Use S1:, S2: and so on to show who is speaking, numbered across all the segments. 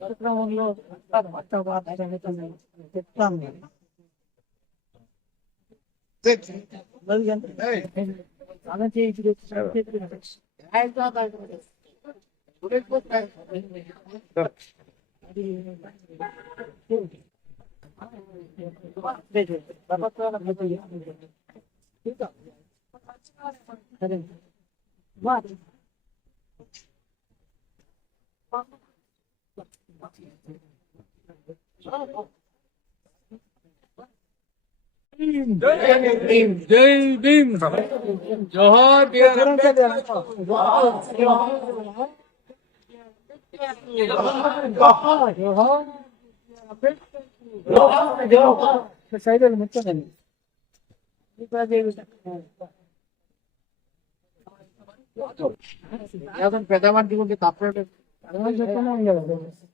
S1: కార్యక్రమంలో కొత్త వార్త జరుగుతుంది చెప్తాను నేను. మరి ఎంత? అలా చేయించి సరే మరి
S2: జై భీమ్ జోహార్ బిఆర్
S1: సైడ్ ముచ్చండి
S3: పెద్ద మనిషి గురించి తప్పలేదు
S4: డాడీ ఇది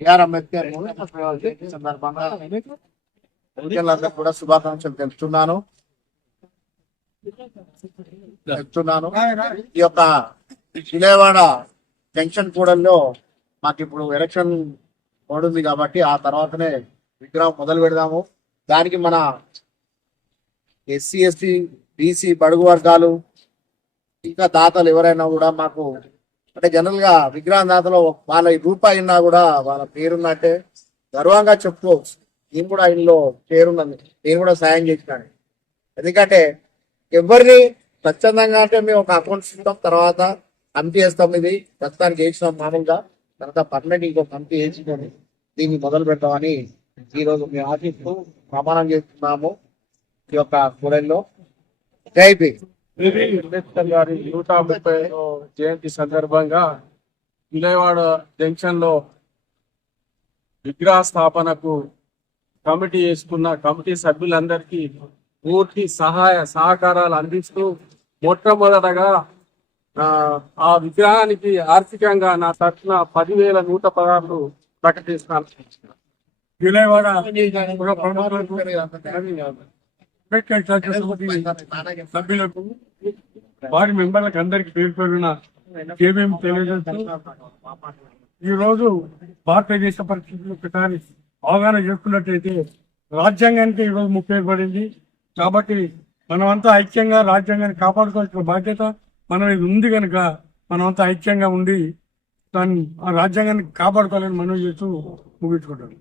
S2: Yeah, I'm
S3: a bit more than a real thing. జయంతి కూడా శుభాకాంక్షలు తెలుపుతున్నాను. చెప్తున్నాను ఈ యొక్క విజయవాడ జంక్షన్ కూడల్లో మాకు ఇప్పుడు ఎలక్షన్ పడుంది కాబట్టి ఆ తర్వాతనే విగ్రహం మొదలు పెడదాము. దానికి మన ఎస్సీ ఎస్టీ బీసీ బడుగు వర్గాలు ఇంకా దాతలు ఎవరైనా కూడా మాకు అంటే జనరల్గా విగ్రహం దాతలో వాళ్ళ రూపాయి ఉన్నా కూడా వాళ్ళ పేరున్నట్టే గర్వంగా చెప్పుకోవచ్చు. నేను కూడా ఆయనలో పేరున్నది నేను కూడా సాయం చేసినాను. ఎందుకంటే ఎవరిని స్వచ్ఛందంగా అంటే మేము ఒక అకౌంట్ ఇస్తాం తర్వాత కమిటీ వేస్తాం ఇది. ప్రస్తుతానికి వేసినాం మామూలుగా. తర్వాత పర్మనెంట్ ఇంకో కమిటీ వేసుకొని దీన్ని మొదలు పెడతామని ఈ రోజు మేము ఆశిస్తూ ప్రమాణం చేస్తున్నాము ఈ యొక్క కూడల్లో. జై
S2: అంబేద్కర్ గారి నూట ముప్పై జయంతి సందర్భంగా విజయవాడ జంక్షన్లో విగ్రహ స్థాపనకు కమిటీ వేసుకున్న కమిటీ సభ్యులందరికీ పూర్తి సహాయ సహకారాలు అందిస్తూ మొట్టమొదటగా ఆ, విగ్రహానికి ఆర్థికంగా నా తరఫున పదివేల నూట పదహారులు ప్రకటిస్తాను. విజయవాడ సభ్యులకు వారి మెంబర్లకు అందరికి పేరు పేరున ఏమేమి తెలియజేస్తూ భారతదేశ పరిస్థితులు ఒకసారి అవగాహన చేసుకున్నట్టయితే రాజ్యాంగానికి ఈరోజు రోజు ముప్పై పడింది కాబట్టి మనమంతా ఐక్యంగా రాజ్యాంగాన్ని కాపాడుకోవాల్సిన బాధ్యత మన ఉంది కనుక మనమంతా ఐక్యంగా ఉండి దాన్ని ఆ రాజ్యాంగాన్ని కాపాడుకోవాలని మనం చేస్తూ ముగించుకుంటాం